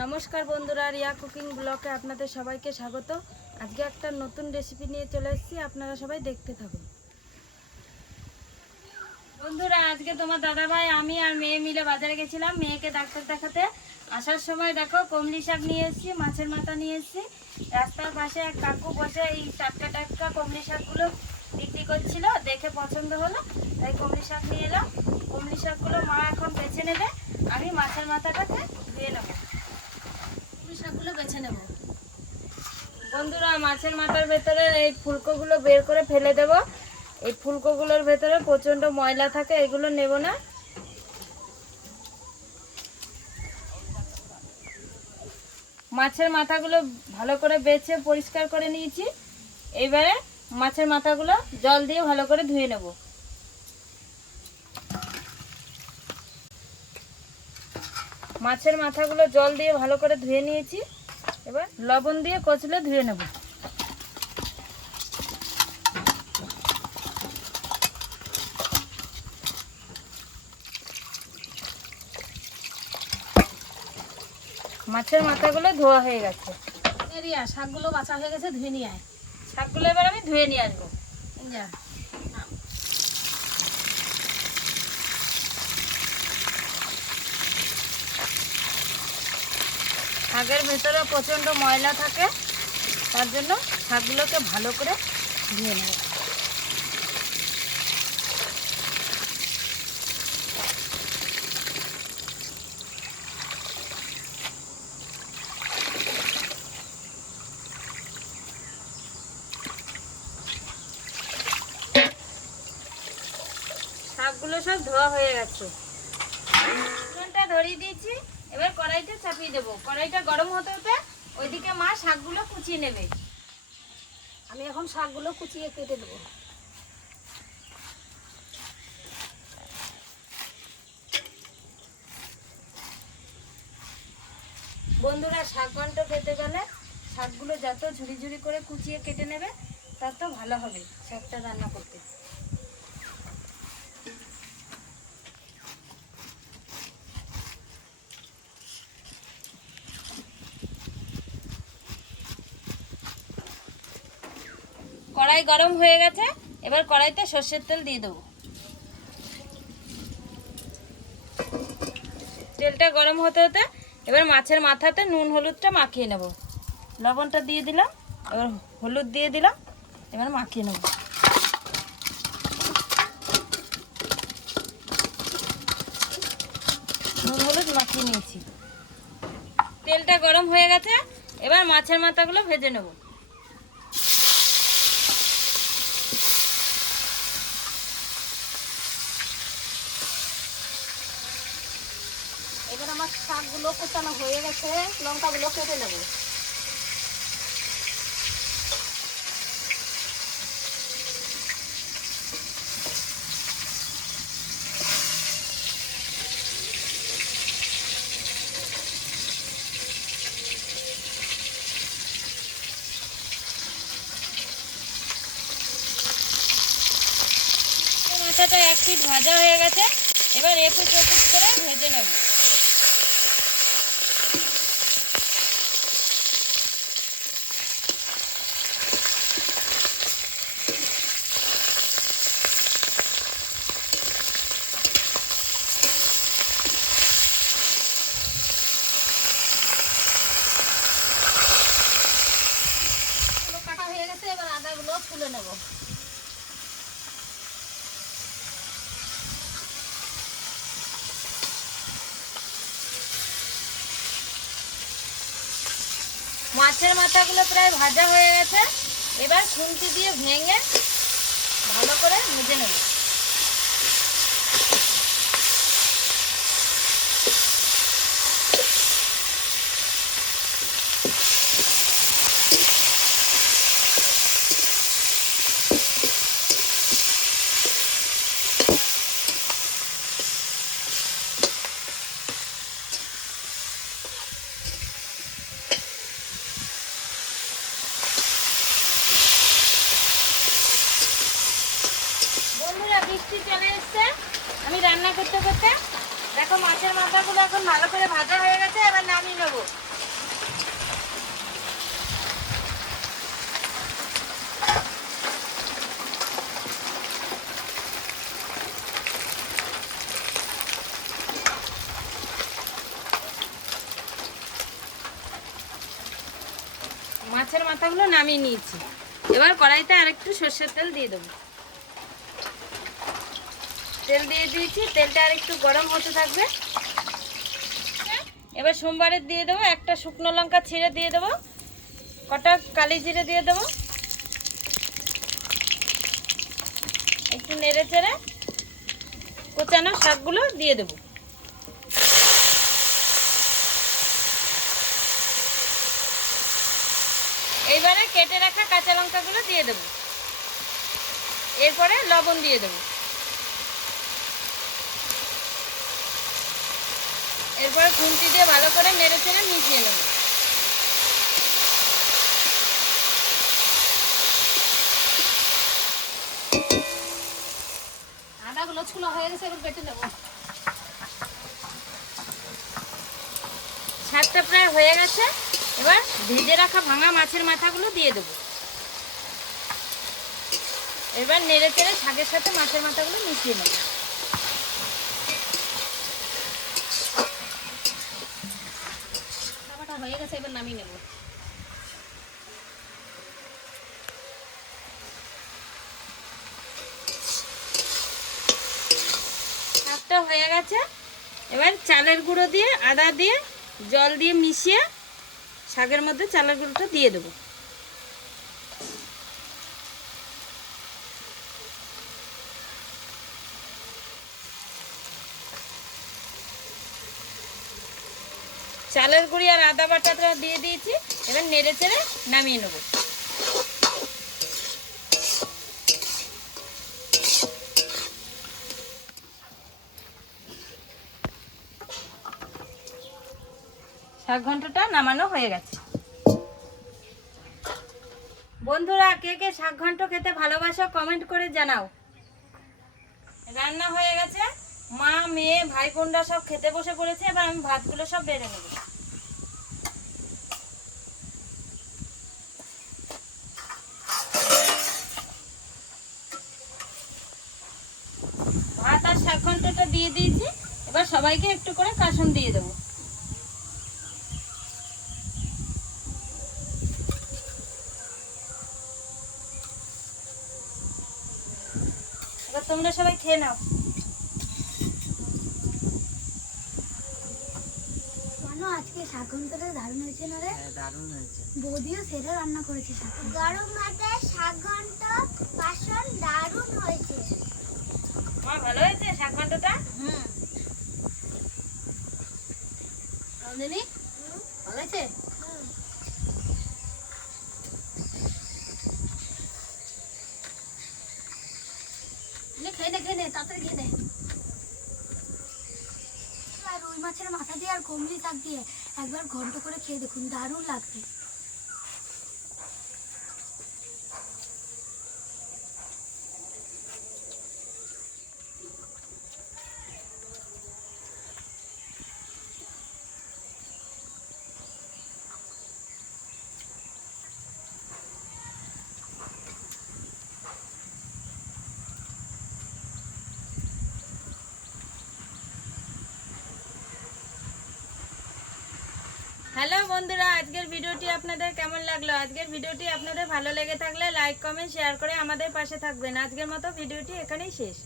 নমস্কার বন্ধুরা, রিয়া কুকিং ব্লগে আপনাদের সবাইকে স্বাগত। আজকে একটা নতুন রেসিপি নিয়ে চলে এসেছি, আপনারা সবাই দেখতে থাকুন। বন্ধুরা, আজকে তোমার দাদাভাই আমি আর মেয়ে মিলে বাজারে গেছিলাম মেয়েকে ডাক্তার দেখাতে। আসার সময় দেখো কমলি শাক নিয়ে এসেছি, মাছের মাথা নিয়ে এসেছি। রাস্তার পাশে এক কাকু বসে এই টাটকা টাটকা কমলি শাকগুলো বিক্রি করছিল, দেখে পছন্দ হলো তাই কমলি শাক নিয়ে এলাম। কমলি শাকগুলো মা এখন বেছে নেবে, আমি মাছের মাথাটাকে ধুয়ে নেবো। শাকগুলো বেছে নেব। বন্ধুরা, মাছের মাথার ভেতরে এই ফুলকোগুলো বের করে ফেলে দেব। এই ফুলকোগুলোর ভেতরে প্রচন্ড ময়লা থাকে, এগুলো নেব না। মাছের মাথাগুলো ভালো করে বেছে পরিষ্কার করে নিয়েছি। এবারে মাছের মাথাগুলো জল দিয়ে ভালো করে ধুয়ে নেব। মাছের মাথাগুলো জল দিয়ে ভালো করে ধুয়ে নিয়েছি। এবার লবণ দিয়ে কচলে ধুয়ে নেব। মাছের মাথাগুলো ধোয়া হয়ে গেছে। রিয়া, শাকগুলো বাছা হয়ে গেছে, ধুয়ে নিয়ে আয়। শাকগুলো এবার আমি ধুয়ে নিয়ে আসবো। যা। শাকের ভেতরে প্রচন্ড ময়লা থাকে, তার জন্য শাকগুলোকে ভালো করে ধুয়ে নেব। শাকগুলো সব ধোয়া হয়ে গেছে। উনুনটা ধরিয়ে দিয়েছি, এবার কড়াইটা চাপিয়ে দেবো। কড়াইটা গরম হতে হতে ওইদিকে মা শাকগুলো কুচিয়ে নেবে। আমি এখন শাকগুলো কুচিয়ে কেটে দেবো। বন্ধুরা, শাক ঘন্ট খেতে গেলে শাকগুলো যত ঝুড়ি ঝুড়ি করে কুচিয়ে কেটে নেবে তত ভালো হবে শাকটা রান্না করতে। কড়াই গরম হয়ে গেছে, এবার কড়াইতে সর্ষের তেল দিয়ে দেবো। তেলটা গরম হতে হতে এবার মাছের মাথাতে নুন হলুদটা মাখিয়ে নেব। লবণটা দিয়ে দিলাম, এবার হলুদ দিয়ে দিলাম, এবার মাখিয়ে নেব। নুন হলুদ মাখিয়ে নিয়েছি। তেলটা গরম হয়ে গেছে, এবার মাছের মাথাগুলো ভেজে নেব। এবার আমার শাকগুলো কোচানো হয়ে গেছে, লঙ্কাগুলো কেটে নেবো। মাথাটা এক পিঠ ভাজা হয়ে গেছে, এবার এপিঠ ওপিঠ করে ভেজে নেব। কাটা হয়ে গেছে, এবার আদাগুলো তুলে নেব। মাছের মাথাগুলো প্রায় ভাজা হয়ে গেছে, এবার খুন্তি দিয়ে ভেঙে ভালো করে ভেজে নেব। বৃষ্টি চলে এসছে, আমি রান্না করতে করতে দেখো মাছের মাথাগুলো এখন ভালো করে ভাজা হয়ে গেছে, এবার নামিয়ে নেবো। মাছের মাথাগুলো নামিয়ে নিয়েছি। এবার কড়াইতে আরেকটু সর্ষের তেল দিয়ে দেবো। তেল দিয়ে দিয়েছি, তেলটা আরেকটু গরম হতে থাকবে। এবার সোমবারের দিয়ে দেবো, একটা শুকনো লঙ্কা ছিঁড়ে দিয়ে দেবো, কটা কালি জিরে দিয়ে দেবো, একটু নেড়ে চেড়ে কোচানো শাকগুলো দিয়ে দেবো। এইবারে কেটে রাখা কাঁচা লঙ্কাগুলো দিয়ে দেবো। এরপরে লবণ দিয়ে দেবো। এরপরে খুন্তি দিয়ে ভালো করে নেড়ে চেড়ে মিশিয়ে নেব। আদাগুলো ছুলো হয়ে গেছে, এবার বেটে নেবো। শাকটা প্রায় হয়ে গেছে। এবার ভেজে রাখা ভাঙা মাছের মাথাগুলো দিয়ে দেবো। এবার নেড়ে চেড়ে শাকের সাথে মাছের মাথাগুলো মিশিয়ে নেব। খাবারটা হয়ে গেছে, এবার নামিয়ে নেবো। শাকটা হয়ে গেছে। এবার চালের গুঁড়ো দিয়ে, আদা দিয়ে, জল দিয়ে মিশিয়ে শাকের মধ্যে চালের গুঁড়োটা দিয়ে দেবো। চালের গুঁড়ি আর আদা বাটাটা দিয়ে দিয়েছি। এবার নেড়ে চেড়ে নামিয়ে নেব। শাক ঘন্টটা নামানো হয়ে গেছে। বন্ধুরা, কে কে শাক ঘন্ট খেতে ভালোবাসো কমেন্ট করে জানাও। রান্না হয়ে গেছে, মা, মেয়ে, ভাই বোনরা সব খেতে বসে পড়েছে। এবার আমি ভাতগুলো সব বেড়ে নেব। ভাত আর শাক ঘন্টটা দিয়ে দিয়েছি। এবার সবাইকে একটু করে কাসুন দিয়ে দেবো। এবার তোমরা সবাই খেয়ে নাও। আজকে শাক ঘন্টটা দারুণ হয়েছে না রে? হ্যাঁ, দারুণ হয়েছে। বৌদিও সেরা রান্না করেছে শাক। গরম ভাতে শাক ঘন্ট বাসন দারুণ হয়েছে। মা, ভালো হয়েছে শাক ঘন্টটা? দিদি ভালো হয়েছে? খেয়ে নে, তাড়াতাড়ি খেয়ে নে। আর রুই মাছের মাথা দিয়ে আর কমলি শাক দিয়ে একবার ঘন্ট করে খেয়ে দেখুন, দারুণ লাগবে। হ্যালো বন্ধুরা, আজকের ভিডিওটি আপনাদের কেমন লাগলো? আজকের ভিডিওটি আপনাদের ভালো লেগে থাকলে লাইক, কমেন্ট, শেয়ার করে আমাদের পাশে থাকবেন। আজকের মতো ভিডিওটি এখানেই শেষ।